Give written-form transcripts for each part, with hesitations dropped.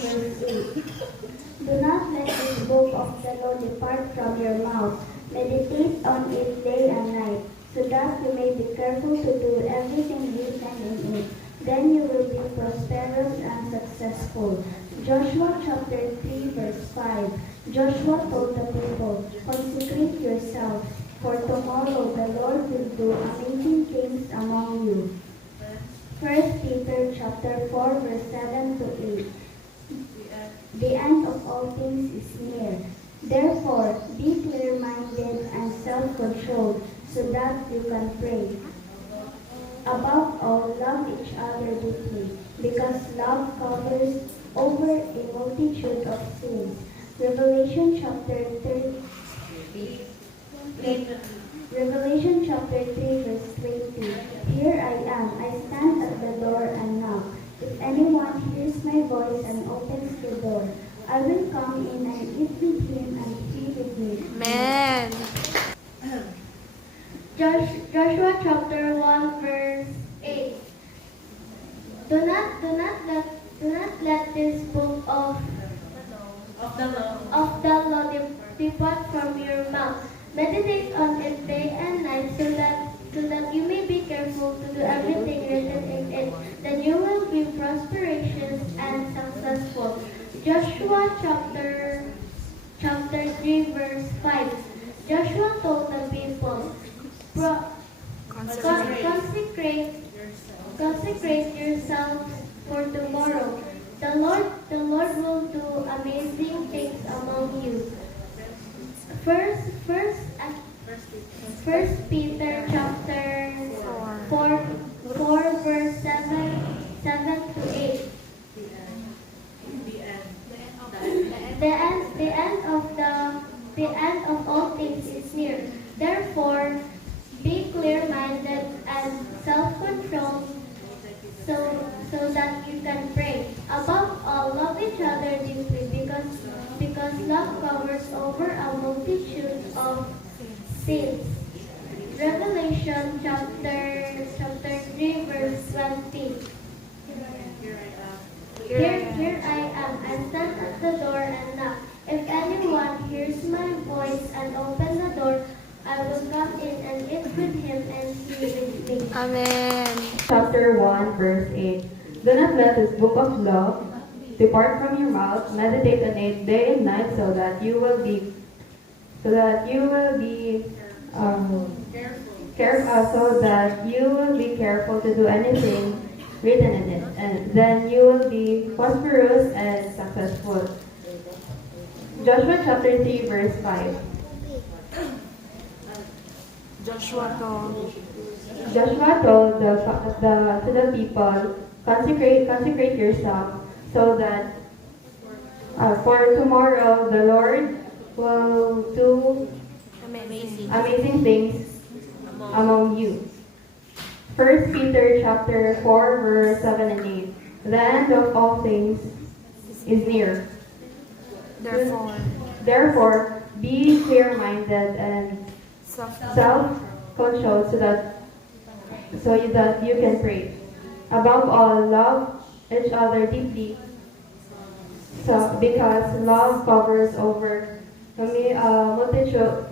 verse 8. Do not let this book of the law depart from your mouth. Meditate on it day and night, so that you may be careful to do everything written in it. Then you will be prosperous and successful. Joshua chapter 3 verse 5. Joshua told the people, consecrate yourselves, for tomorrow the Lord will do amazing things among you. 1 Peter chapter 4 verse 7 to 8. The end of all things is near. Therefore, be clear-minded and self-controlled so that you can pray. Above all, love each other deeply, because love covers over a multitude of sins. Revelation chapter 3 verse 20. Here I am, I stand at the door and knock. If anyone hears my voice and opens the door, I will come in and eat with him and he with me. Amen. Joshua chapter 1 verse 8. Do not let this book of the law depart from your mouth. Meditate on it day and night, so that you may be careful to do everything written in it. Then you will be prosperous and successful. Joshua chapter 3 verse 5. Joshua told the people, consecrate yourselves for tomorrow. The Lord will do amazing things among you. First Peter chapter 4 verse 7 to 8. The end of all things is near. Therefore, be clear-minded and self-controlled, so that you can pray. Above all, love each other deeply, because love covers over a multitude of sins. Revelation chapter 3 verse 20. Here I am. I stand at the door and knock. If anyone hears my voice and opens the door, I will come in and eat with him and he with me. Amen. Chapter 1 verse 8. Do not let this book of law depart from your mouth. Meditate on it day and night, so that you will be careful to do anything written in it, and then you will be prosperous and successful. Joshua chapter 3 verse 5. Joshua told to the people, consecrate yourself, so that for tomorrow the Lord will do amazing things among you. 1 Peter chapter 4 verse 7 and 8. The end of all things is near. Therefore, be clear-minded and self-controlled, so that you can pray. Above all, love each other deeply, because love covers over a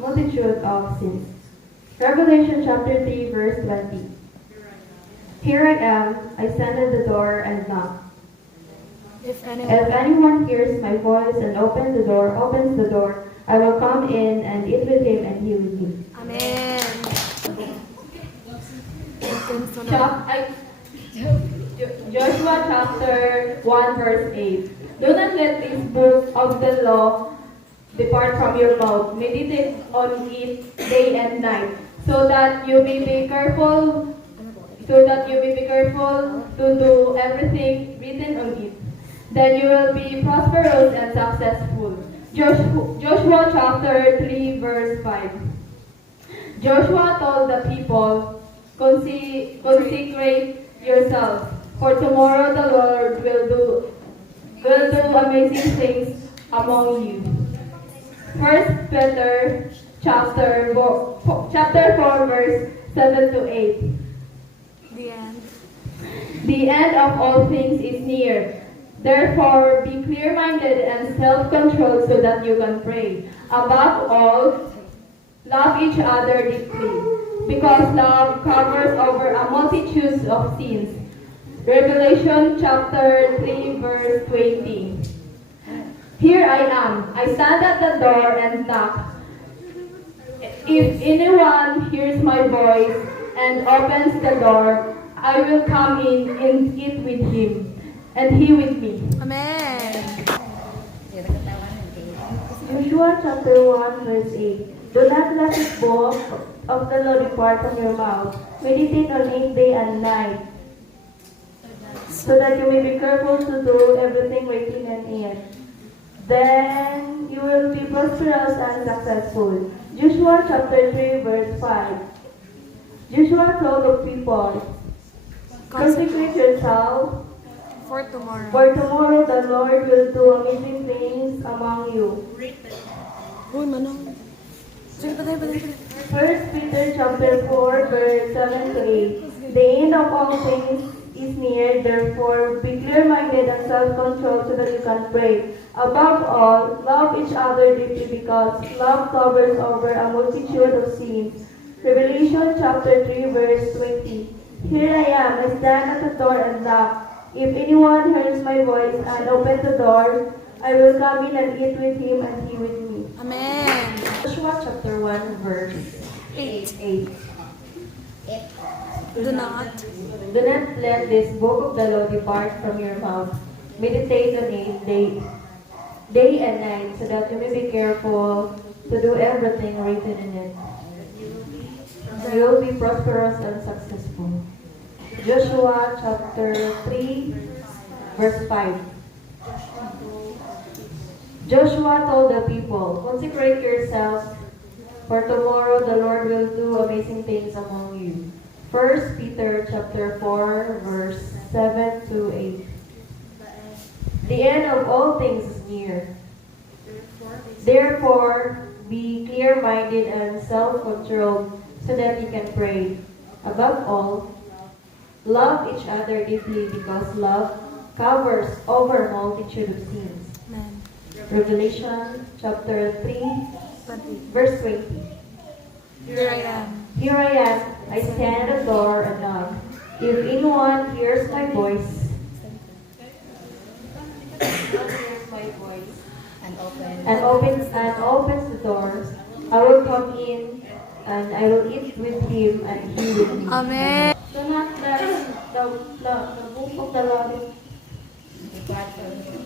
multitude of sins. Revelation chapter 3 verse 20. Here I am, I stand at the door and knock. If anyone hears my voice and opens the door, I will come in and eat with him and he with me. Amen. Joshua chapter 1 verse 8. Do not let this book of the law depart from your mouth. Meditate on it day and night, so that you may be careful to do everything written on it. Then you will be prosperous and successful. Joshua chapter 3 verse 5. Joshua told the people, consecrate yourselves, for tomorrow the Lord will do amazing things among you. 1 Peter chapter 4 verse 7 to 8. The end. The end of all things is near. Therefore, be clear-minded and self-controlled so that you can pray. Above all, love each other deeply, because love covers over a multitude of sins. Revelation chapter 3, verse 20. Here I am. I stand at the door and knock. If anyone hears my voice and opens the door, I will come in and eat with him, and he with me. Amen. Joshua chapter 1 verse 8. Do not let this book of the law depart from your mouth. Meditate on it day and night, so that you may be careful to do everything written in it. Then you will be prosperous and successful. Joshua chapter 3 verse 5. Joshua told the people, consecrate yourself, For tomorrow. for tomorrow the Lord will do amazing things among you. Uy, manong. Sige, patay. 1 Peter chapter 4 verse 7 to 8. The end of all things is near, therefore be clear-minded and self-controlled so that you can pray. Above all, love each other deeply because love covers over a multitude of sins. Revelation chapter 3 verse 20. Here I am, I stand at the door and knock. If anyone hears my voice and opens the door, I will come in and eat with him and he with me. Amen. Joshua chapter 1 verse 8. 8. Do not. Do not let this book of the law depart from your mouth. Meditate on it day and night, so that you may be careful to do everything written in it. You will be prosperous and successful. Joshua chapter 3, verse 5. Joshua told the people, consecrate yourselves, for tomorrow the Lord will do amazing things among you. 1 Peter chapter 4, verse 7 to 8. The end of all things is near. Therefore, be clear-minded and self-controlled so that you can pray. Above all, love each other deeply because love covers over a multitude of sins. Amen. Revelation chapter 3, 20. verse 20. Here I am. Here I am, I stand at the door and knock. If anyone hears my voice, and opens the door, I will come in and I will eat with him and he with me. Amen. Do not let the book of the law depart from you.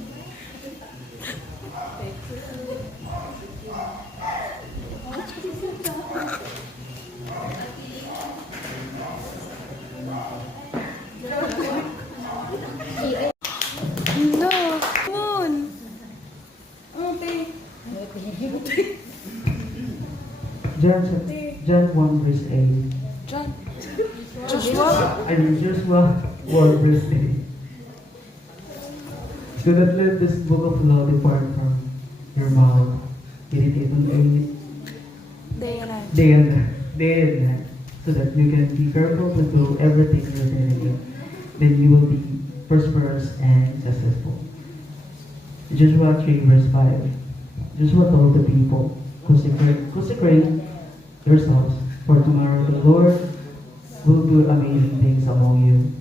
No. Moon. Okay. John 1 verse 8. John. Joshua. Joshua 1 verse 8. Do not let this book of law depart from your mouth. Meditate on it Day and night. day and night, so that you can be careful to do everything written in it. Then you will be prosperous and successful. Joshua 3 verse 5. Joshua told the people, consecrate yourselves, for tomorrow the Lord will do amazing things among you.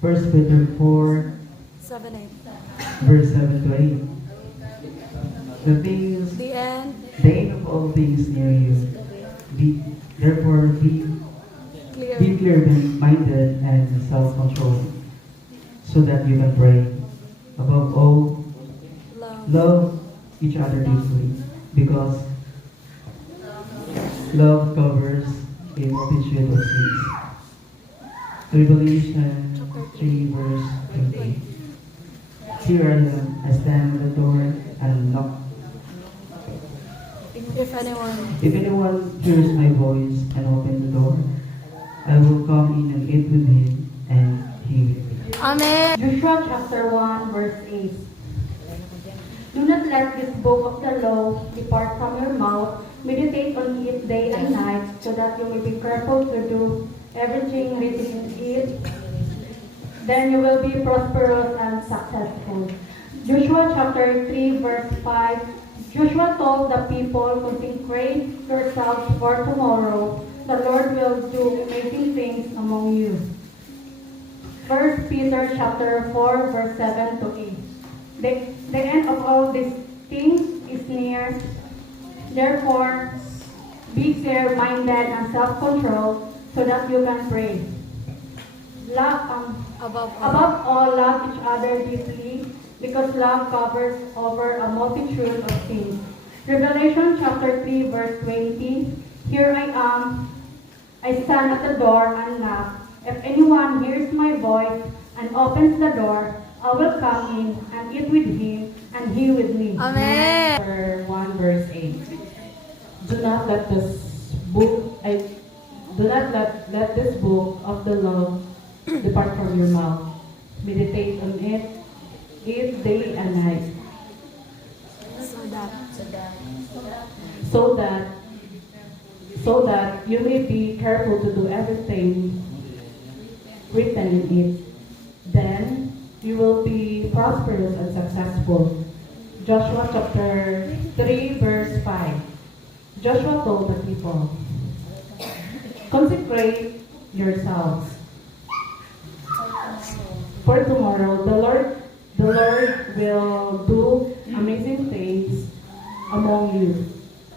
1 Peter 4 7, 8. verse 7 to 8. The end. The end of all things near you. Therefore be Clear. clear-minded and self-controlled, so that you can pray. Above all, Love. love each other deeply, because love covers a multitude of sins. Revelation 3 verse 20. Here I am, I stand at the door and knock. If anyone. If anyone hears my voice and opens the door, I will come in and eat with him and he with me. Amen. Joshua chapter 1, verse 8. Do not let this book of the law depart from your mouth. Meditate on it day and night, so that you may be careful to do everything written in it. then you will be prosperous and successful. Joshua chapter 3 verse 5, Joshua told the people, consecrate yourselves for tomorrow. The Lord will do amazing things among you. 1 Peter chapter 4 verse 7 to 8. The end of all these things is near. Therefore, be clear-minded and self-controlled so that you can pray. Above all, love each other deeply because love covers over a multitude of sins. Revelation chapter 3 verse 20. Here I am. I stand at the door and knock. If anyone hears my voice and opens the door, I will come in and eat with him and he with me. Amen. Chapter 1 verse 8. Do not let this book let this book of the law depart from your mouth. Meditate on it day and night, so that you may be careful to do everything written in it. Then you will be prosperous and successful. Joshua chapter 3 verse 5. Joshua told the people, consecrate yourselves. For tomorrow, the Lord will do amazing things among you.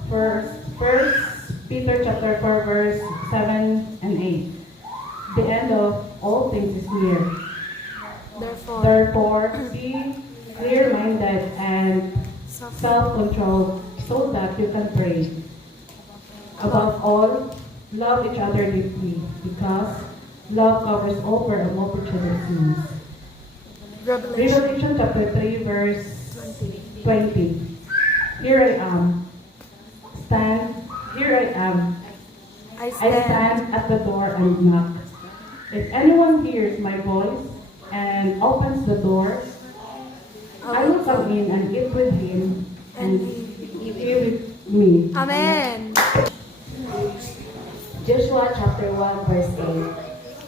First Peter chapter 4 verse 7 and 8. The end of all things is near. Therefore, be clear-minded and self-controlled so that you can pray. Above all, love each other deeply because love covers over a multitude of sins. Revelation chapter 3 verse 20. Here I am. I stand at the door and knock. If anyone hears my voice and opens the door, I will come in and eat with him and he with me. Amen. Joshua chapter 1 verse 8.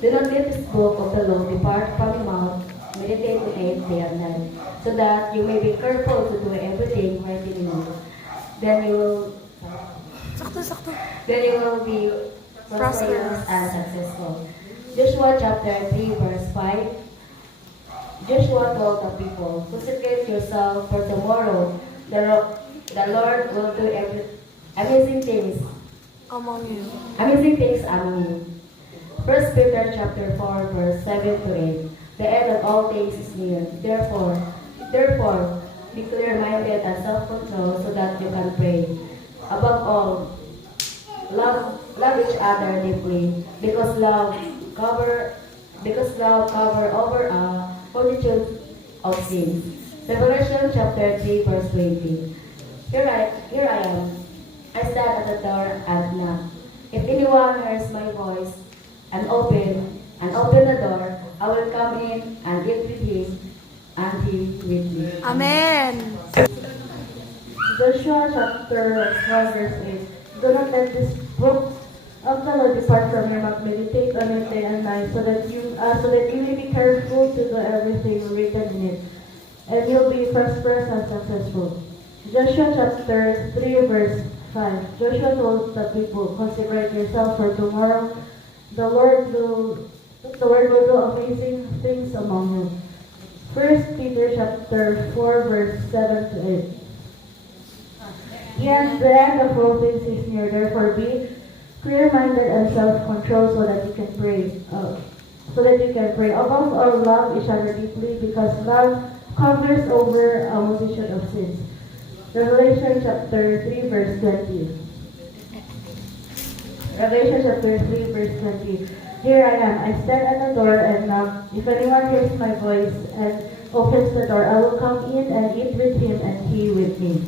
Do not let this book of the law depart from your mouth. Meditate on it day and night, so that you may be careful to do everything written in it. Then you will be prosperous and successful. Joshua chapter 3 verse 5. Joshua told the people, consecrate yourself for tomorrow. The Lord will do amazing things Among you. among you. 1 Peter chapter 4 verse 7 to 8. The end of all things is near. Therefore, be clear-minded and self-controlled so that you can pray. Above all, love each other deeply because love cover over a multitude of sins. Revelation chapter 3 verse 20. Here I am. I stand at the door and knock. If anyone hears my voice and open the door, I will come in and eat with him and he with me. Amen. Joshua chapter 1 verse 8. Do not let this book of the law depart from your mouth. Meditate on it day and night, so that you may be careful to do everything written in it, and you'll be prosperous and successful. Joshua chapter 3 verse 5. Joshua told the people, consecrate yourself for tomorrow. The Lord will do amazing things among you. 1 Peter chapter 4 verse 7 to 8. Yes, the end of all things is near. Therefore, be clear-minded and self-controlled so that you can pray. Above all, love each other deeply because love covers over a multitude of sins. Revelation chapter 3 verse 20. Revelation chapter 3 verse 20. Here I am. I stand at the door and knock. If anyone hears my voice and opens the door, I will come in and eat with him and he with me.